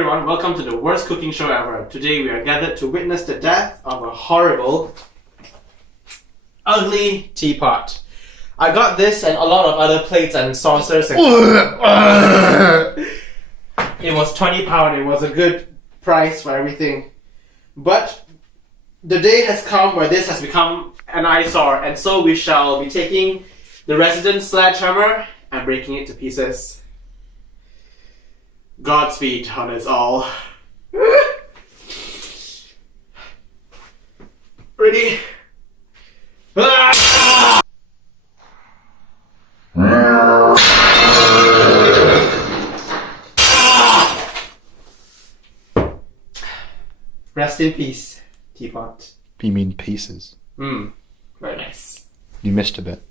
everyone, welcome to the worst cooking show ever. Today we are gathered to witness the death of a horrible, ugly teapot. I got this and a lot of other plates and saucers. It was £20, it was a good price for everything. But the day has come where this has become an eyesore, and so we shall be taking the resident sledgehammer and breaking it to pieces. Godspeed on us all. Ready? Rest in peace, teapot. You mean pieces? Very nice. You missed a bit.